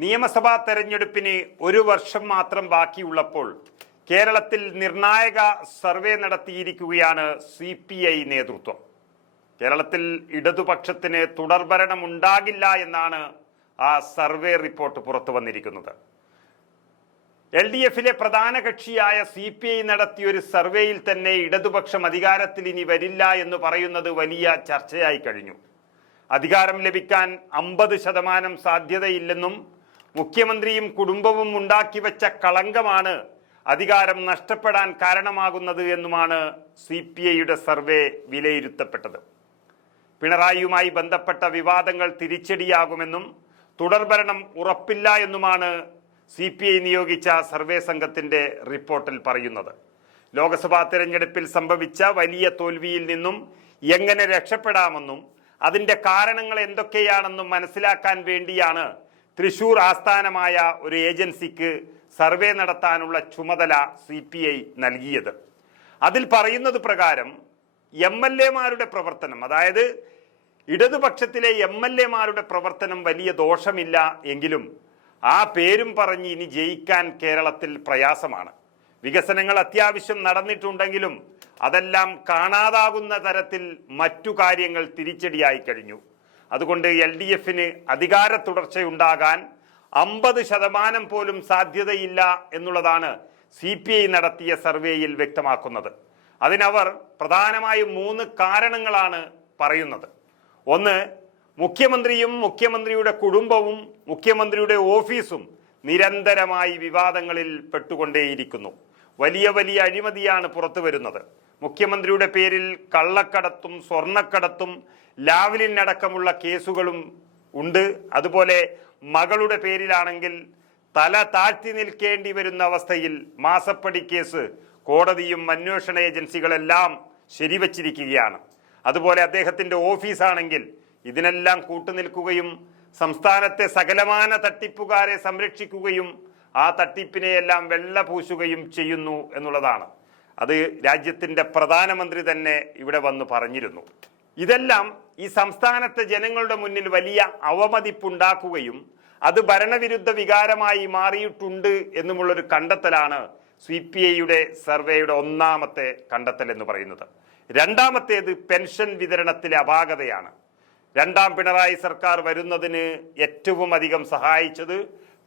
നിയമസഭാ തെരഞ്ഞെടുപ്പിന് ഒരു വർഷം മാത്രം ബാക്കിയുള്ളപ്പോൾ കേരളത്തിൽ നിർണായക സർവേ നടത്തിയിരിക്കുകയാണ് CPI നേതൃത്വം. കേരളത്തിൽ ഇടതുപക്ഷത്തിന് തുടർഭരണമുണ്ടാകില്ല എന്നാണ് ആ സർവേ റിപ്പോർട്ട് പുറത്തു വന്നിരിക്കുന്നത്. LDFിലെ പ്രധാന കക്ഷിയായ CPI നടത്തിയ ഒരു സർവേയിൽ തന്നെ ഇടതുപക്ഷം അധികാരത്തിൽ ഇനി വരില്ല എന്ന് പറയുന്നത് വലിയ ചർച്ചയായി കഴിഞ്ഞു. അധികാരം ലഭിക്കാൻ 50% സാധ്യതയില്ലെന്നും മുഖ്യമന്ത്രിയും കുടുംബവും ഉണ്ടാക്കി വെച്ച കളങ്കമാണ് അധികാരം നഷ്ടപ്പെടാൻ കാരണമാകുന്നത് എന്നുമാണ് CPIയുടെ സർവേ വിലയിരുത്തപ്പെട്ടത്. പിണറായിയുമായി ബന്ധപ്പെട്ട വിവാദങ്ങൾ തിരിച്ചടിയാകുമെന്നും തുടർഭരണം ഉറപ്പില്ല എന്നുമാണ് CPI നിയോഗിച്ച സർവേ സംഘത്തിന്റെ റിപ്പോർട്ടിൽ പറയുന്നത്. ലോക്സഭാ തെരഞ്ഞെടുപ്പിൽ സംഭവിച്ച വലിയ തോൽവിയിൽ നിന്നും എങ്ങനെ രക്ഷപ്പെടാമെന്നും അതിന്റെ കാരണങ്ങൾ എന്തൊക്കെയാണെന്നും മനസ്സിലാക്കാൻ വേണ്ടിയാണ് തൃശൂർ ആസ്ഥാനമായ ഒരു ഏജൻസിക്ക് സർവേ നടത്താനുള്ള ചുമതല CPI നൽകിയത്. അതിൽ പറയുന്നത് പ്രകാരം MLAമാരുടെ പ്രവർത്തനം, അതായത് ഇടതുപക്ഷത്തിലെ MLAമാരുടെ പ്രവർത്തനം വലിയ ദോഷമില്ല എങ്കിലും ആ പേരും പറഞ്ഞ് ഇനി ജയിക്കാൻ കേരളത്തിൽ പ്രയാസമാണ്. വികസനങ്ങൾ അത്യാവശ്യം നടന്നിട്ടുണ്ടെങ്കിലും അതെല്ലാം കാണാതാകുന്ന തരത്തിൽ മറ്റു കാര്യങ്ങൾ തിരിച്ചടിയായി കഴിഞ്ഞു. അതുകൊണ്ട് LDFന് അധികാര തുടർച്ചയുണ്ടാകാൻ 50% പോലും സാധ്യതയില്ല എന്നുള്ളതാണ് CPI നടത്തിയ സർവേയിൽ വ്യക്തമാക്കുന്നത്. അതിനവർ പ്രധാനമായും 3 കാരണങ്ങളാണ് പറയുന്നത്. ഒന്ന്, മുഖ്യമന്ത്രിയും മുഖ്യമന്ത്രിയുടെ കുടുംബവും മുഖ്യമന്ത്രിയുടെ ഓഫീസും നിരന്തരമായി വിവാദങ്ങളിൽ പെട്ടുകൊണ്ടേയിരിക്കുന്നു. വലിയ വലിയ അഴിമതിയാണ് പുറത്തു വരുന്നത്. മുഖ്യമന്ത്രിയുടെ പേരിൽ കള്ളക്കടത്തും സ്വർണ്ണക്കടത്തും ലാവ്ലിൻ അടക്കമുള്ള കേസുകളും ഉണ്ട്. അതുപോലെ മകളുടെ പേരിലാണെങ്കിൽ തല താഴ്ത്തി നിൽക്കേണ്ടി വരുന്ന അവസ്ഥയിൽ മാസപ്പടി കേസ് കോടതിയും അന്വേഷണ ഏജൻസികളെല്ലാം ശരിവച്ചിരിക്കുകയാണ്. അതുപോലെ അദ്ദേഹത്തിന്റെ ഓഫീസാണെങ്കിൽ ഇതിനെല്ലാം കൂട്ടുനിൽക്കുകയും സംസ്ഥാനത്തെ സകലമാന തട്ടിപ്പുകാരെ സംരക്ഷിക്കുകയും ആ തട്ടിപ്പിനെയെല്ലാം വെള്ളപൂശുകയും ചെയ്യുന്നു എന്നുള്ളതാണ്. അത് രാജ്യത്തിന്റെ പ്രധാനമന്ത്രി തന്നെ ഇവിടെ വന്ന് പറഞ്ഞിരുന്നു. ഇതെല്ലാം ഈ സംസ്ഥാനത്തെ ജനങ്ങളുടെ മുന്നിൽ വലിയ അവമതിപ്പുണ്ടാക്കുകയും അത് ഭരണവിരുദ്ധ വികാരമായി മാറിയിട്ടുണ്ട് എന്നുമുള്ളൊരു കണ്ടെത്തലാണ് CPIയുടെ സർവേയുടെ ഒന്നാമത്തെ കണ്ടെത്തൽ എന്ന് പറയുന്നത്. രണ്ടാമത്തേത് പെൻഷൻ വിതരണത്തിലെ അപാകതയാണ്. രണ്ടാം പിണറായി സർക്കാർ വരുന്നതിന് ഏറ്റവും അധികം സഹായിച്ചത്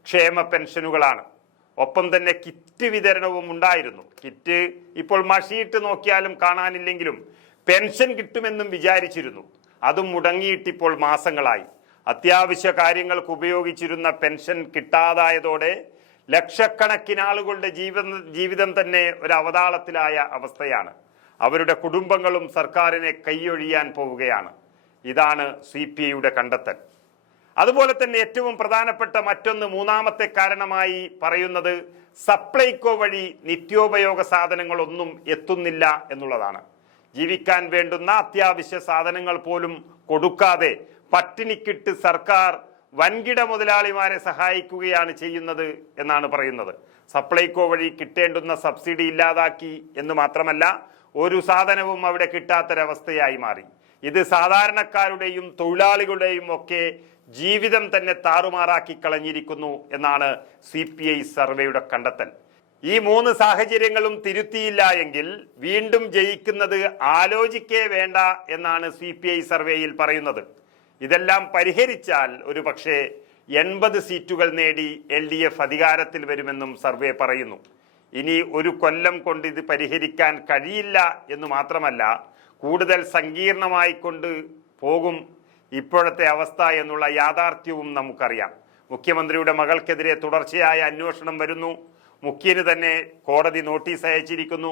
ക്ഷേമ പെൻഷനുകളാണ്. ഒപ്പം തന്നെ കിറ്റ് വിതരണവും ഉണ്ടായിരുന്നു. കിറ്റ് ഇപ്പോൾ മഷിയിട്ട് നോക്കിയാലും കാണാനില്ലെങ്കിലും പെൻഷൻ കിട്ടുമെന്നും വിചാരിച്ചിരുന്നു. അതും മുടങ്ങിയിട്ടിപ്പോൾ മാസങ്ങളായി. അത്യാവശ്യ കാര്യങ്ങൾക്ക് ഉപയോഗിച്ചിരുന്ന പെൻഷൻ കിട്ടാതായതോടെ ലക്ഷക്കണക്കിന് ആളുകളുടെ ജീവിതം തന്നെ ഒരു അവതാളത്തിലായ അവസ്ഥയാണ്. അവരുടെ കുടുംബങ്ങളും സർക്കാരിനെ കൈയൊഴിയാൻ പോവുകയാണ്. ഇതാണ് CPIയുടെ കണ്ടെത്തൽ. അതുപോലെ തന്നെ ഏറ്റവും പ്രധാനപ്പെട്ട മറ്റൊന്ന്, മൂന്നാമത്തെ കാരണമായി പറയുന്നത് സപ്ലൈകോ വഴി നിത്യോപയോഗ സാധനങ്ങളൊന്നും എത്തുന്നില്ല എന്നുള്ളതാണ്. ജീവിക്കാൻ വേണ്ടുന്ന അത്യാവശ്യ സാധനങ്ങൾ പോലും കൊടുക്കാതെ പട്ടിണിക്കിട്ട് സർക്കാർ വൻകിട മുതലാളിമാരെ സഹായിക്കുകയാണ് ചെയ്യുന്നത് എന്നാണ് പറയുന്നത്. സപ്ലൈകോ വഴി കിട്ടേണ്ടുന്ന സബ്സിഡി ഇല്ലാതാക്കി എന്ന് മാത്രമല്ല, ഒരു സാധനവും അവിടെ കിട്ടാത്തൊരവസ്ഥയായി മാറി. ഇത് സാധാരണക്കാരുടെയും തൊഴിലാളികളുടെയും ഒക്കെ ജീവിതം തന്നെ താറുമാറാക്കി കളഞ്ഞിരിക്കുന്നു എന്നാണ് CPI സർവേയുടെ കണ്ടെത്തൽ. ഈ 3 സാഹചര്യങ്ങളും തിരുത്തിയില്ല എങ്കിൽ വീണ്ടും ജയിക്കുന്നത് ആലോചിക്കേ വേണ്ട എന്നാണ് CPI സർവേയിൽ പറയുന്നത്. ഇതെല്ലാം പരിഹരിച്ചാൽ ഒരു പക്ഷേ 80 സീറ്റുകൾ നേടി LDF അധികാരത്തിൽ വരുമെന്നും സർവേ പറയുന്നു. ഇനി ഒരു കൊല്ലം കൊണ്ട് ഇത് പരിഹരിക്കാൻ കഴിയില്ല എന്ന് മാത്രമല്ല, കൂടുതൽ സങ്കീർണമായി കൊണ്ട് പോകും ഇപ്പോഴത്തെ അവസ്ഥ എന്നുള്ള യാഥാർത്ഥ്യവും നമുക്കറിയാം. മുഖ്യമന്ത്രിയുടെ മകൾക്കെതിരെ തുടർച്ചയായ അന്വേഷണം വരുന്നു. മുഖ്യന് തന്നെ കോടതി നോട്ടീസ് അയച്ചിരിക്കുന്നു.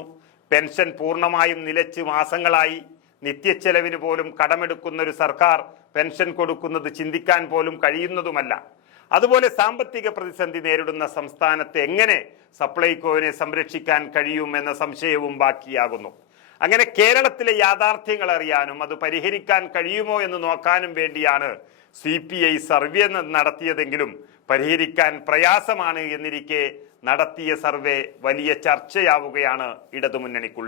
പെൻഷൻ പൂർണ്ണമായും നിലച്ച് മാസങ്ങളായി. നിത്യച്ചെലവിന് പോലും കടമെടുക്കുന്ന ഒരു സർക്കാർ പെൻഷൻ കൊടുക്കുന്നത് ചിന്തിക്കാൻ പോലും കഴിയുന്നതുമല്ല. അതുപോലെ സാമ്പത്തിക പ്രതിസന്ധി നേരിടുന്ന സംസ്ഥാനത്ത് എങ്ങനെ സപ്ലൈകോവിനെ സംരക്ഷിക്കാൻ കഴിയും എന്ന സംശയവും ബാക്കിയാകുന്നു. അങ്ങനെ കേരളത്തിലെ യാഥാർത്ഥ്യങ്ങൾ അറിയാനും അത് പരിഹരിക്കാൻ കഴിയുമോ എന്ന് നോക്കാനും വേണ്ടിയാണ് CPI സർവേ നടത്തിയതെങ്കിലും പരിഹരിക്കാൻ പ്രയാസമാണ് എന്നിരിക്കെ നടത്തിയ സർവേ വലിയ ചർച്ചയാവുകയാണ് ഇടതുമുന്നണിക്കുള്ളിൽ.